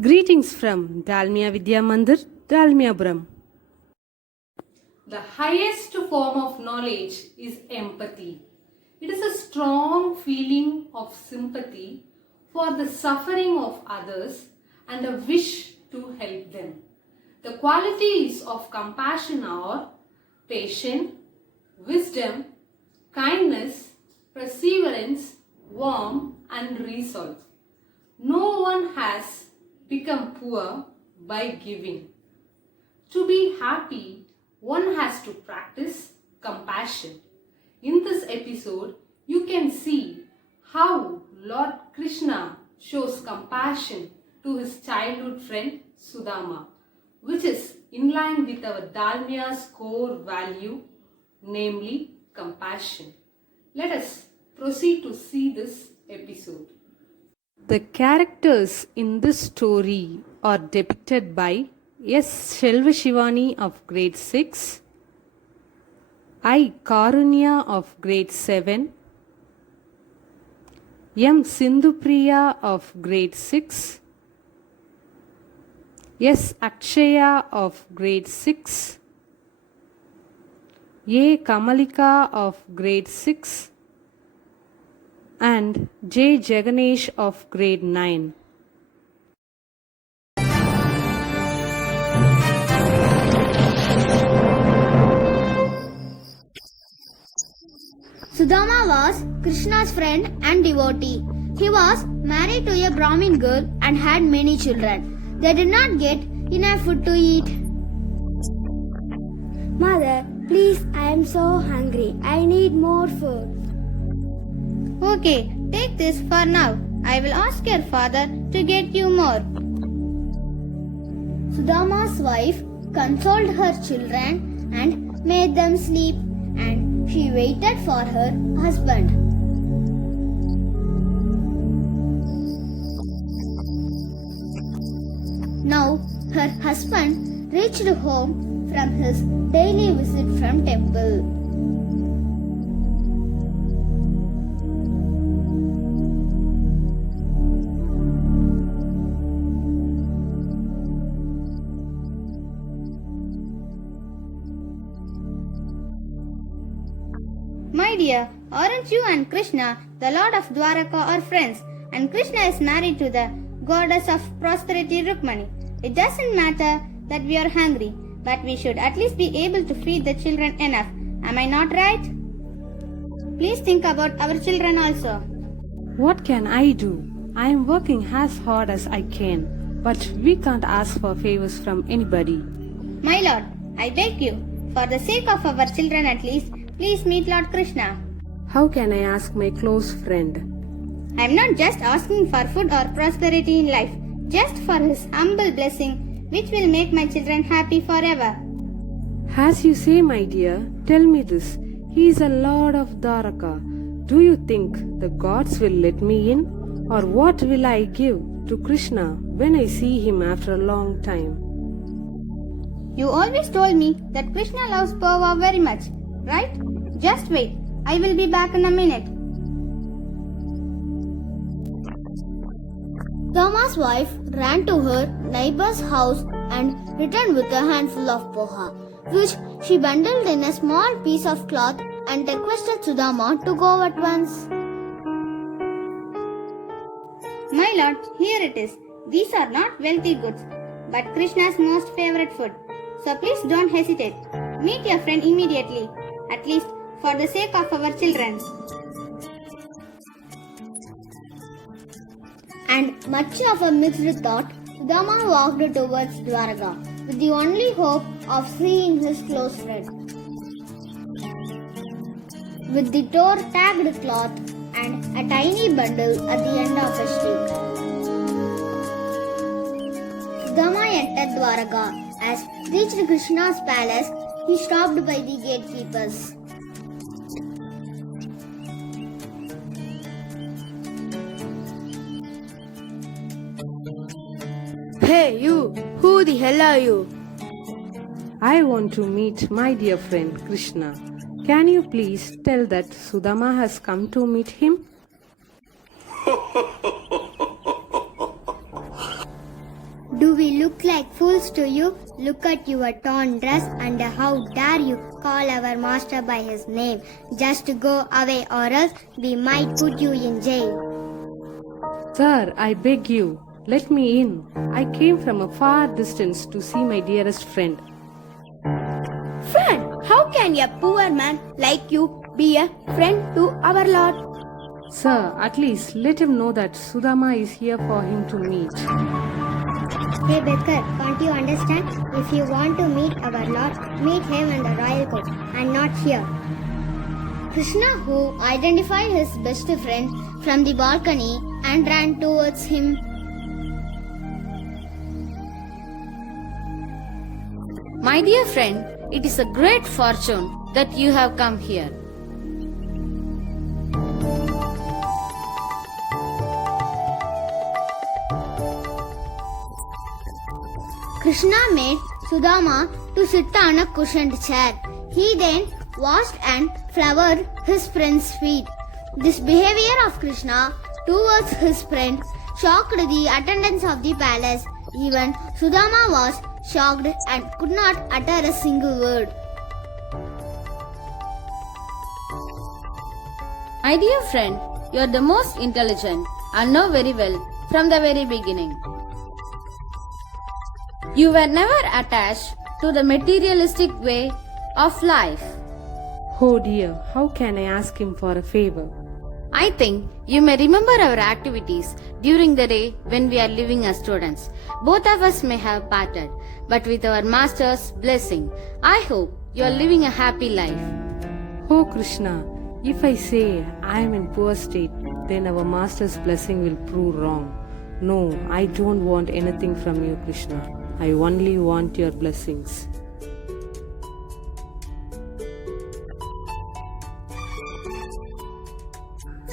Greetings from Dalmia Vidya Mandir, Dalmiapuram. The highest form of knowledge is empathy. It is a strong feeling of sympathy for the suffering of others and a wish to help them. The qualities of compassion are patience, wisdom, kindness, perseverance, warmth, and resolve. No one has become poor by giving. To be happy, one has to practice compassion. In this episode, you can see how Lord Krishna shows compassion to his childhood friend Sudama, which is in line with our Dalmia's core value, namely compassion. Let us proceed to see this episode. The characters in this story are depicted by S. Shelvashivani of grade 6, I. Karunya of grade 7, M. Sindhupriya of grade 6, S. Akshaya of grade 6, A. Kamalika of grade 6, and J. Jaganesh of grade 9. Sudama was Krishna's friend and devotee. He was married to a Brahmin girl and had many children. They did not get enough food to eat. Mother, please, I am so hungry. I need more food. Okay, take this for now. I will ask your father to get you more. Sudama's wife consoled her children and made them sleep, and she waited for her husband. Now her husband reached home from his daily visit from temple. My dear, aren't you and Krishna, the Lord of Dwaraka, are friends? And Krishna is married to the goddess of prosperity Rukmani. It doesn't matter that we are hungry, but we should at least be able to feed the children enough. Am I not right? Please think about our children also. What can I do? I am working as hard as I can, but we can't ask for favors from anybody. My lord, I beg you, for the sake of our children at least, please meet Lord Krishna. How can I ask my close friend? I am not just asking for food or prosperity in life, just for his humble blessing, which will make my children happy forever. As you say, my dear, tell me this. He is a lord of Dwaraka. Do you think the gods will let me in? Or what will I give to Krishna when I see him after a long time? You always told me that Krishna loves Pava very much, right? Just wait. I will be back in a minute. Sudama's wife ran to her neighbor's house and returned with a handful of poha, which she bundled in a small piece of cloth and requested Sudama to go at once. My lord, here it is. These are not wealthy goods, but Krishna's most favorite food. So please don't hesitate. Meet your friend immediately, at least for the sake of our children. And much of a mixed thought, Sudama walked towards Dwaraka with the only hope of seeing his close friend. With the tagged cloth and a tiny bundle at the end of a stick. Sudama entered Dwaraka. As reached Krishna's palace, he stopped by the gatekeepers. Hey, you! Who the hell are you? I want to meet my dear friend Krishna. Can you please tell that Sudama has come to meet him? Do we look like fools to you? Look at your torn dress and how dare you call our master by his name. Just go away or else we might put you in jail. Sir, I beg you, let me in. I came from a far distance to see my dearest friend. Friend, how can a poor man like you be a friend to our Lord? Sir, at least let him know that Sudama is here for him to meet. Hey Bedkar, can't you understand? If you want to meet our Lord, meet him in the royal court and not here. Krishna, who identified his best friend from the balcony and ran towards him. My dear friend, it is a great fortune that you have come here. Krishna made Sudama to sit on a cushioned chair. He then washed and floured his friend's feet. This behavior of Krishna towards his friend shocked the attendants of the palace. Even Sudama was shocked and could not utter a single word. My dear friend, you are the most intelligent and know very well from the very beginning. You were never attached to the materialistic way of life. Oh dear, how can I ask him for a favor? I think you may remember our activities during the day when we are living as students. Both of us may have parted, but with our master's blessing, I hope you are living a happy life. Oh Krishna, if I say I am in poor state, then our master's blessing will prove wrong. No, I don't want anything from you, Krishna. I only want your blessings.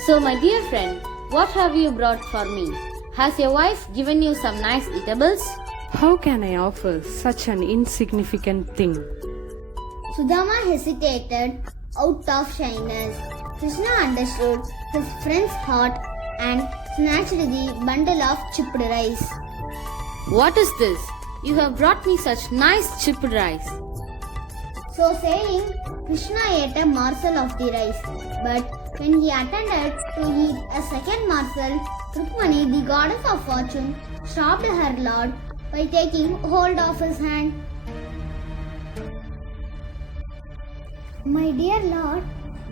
So, my dear friend, what have you brought for me? Has your wife given you some nice eatables? How can I offer such an insignificant thing? Sudama hesitated out of shyness. Krishna understood his friend's heart and snatched the bundle of chipped rice. What is this? You have brought me such nice chipped rice. So saying, Krishna ate a morsel of the rice. But when he attempted to eat a second morsel, Rukmani, the goddess of fortune, stopped her lord by taking hold of his hand. My dear lord,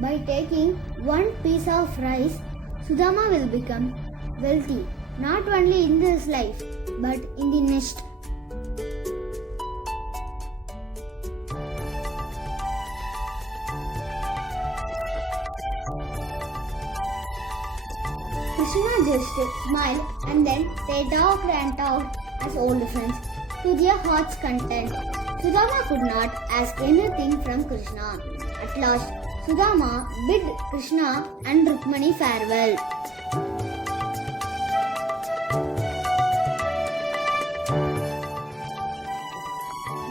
by taking one piece of rice, Sudama will become wealthy, not only in this life, but in the next. Krishna just smiled and then they talked and talked as old friends to their heart's content. Sudama could not ask anything from Krishna. At last, Sudama bid Krishna and Rukmani farewell.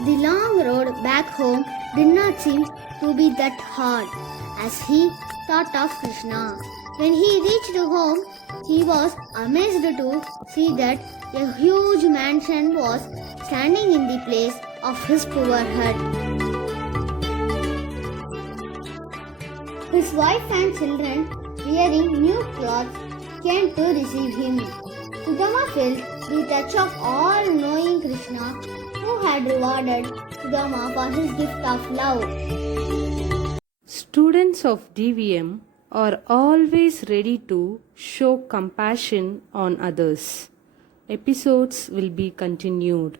The long road back home did not seem to be that hard as he thought of Krishna. When he reached home, he was amazed to see that a huge mansion was standing in the place of his poor hut. His wife and children, wearing new clothes, came to receive him. Sudama felt the touch of all-knowing Krishna, who had rewarded Sudama for his gift of love. Students of DVM are always ready to show compassion on others. Episodes will be continued.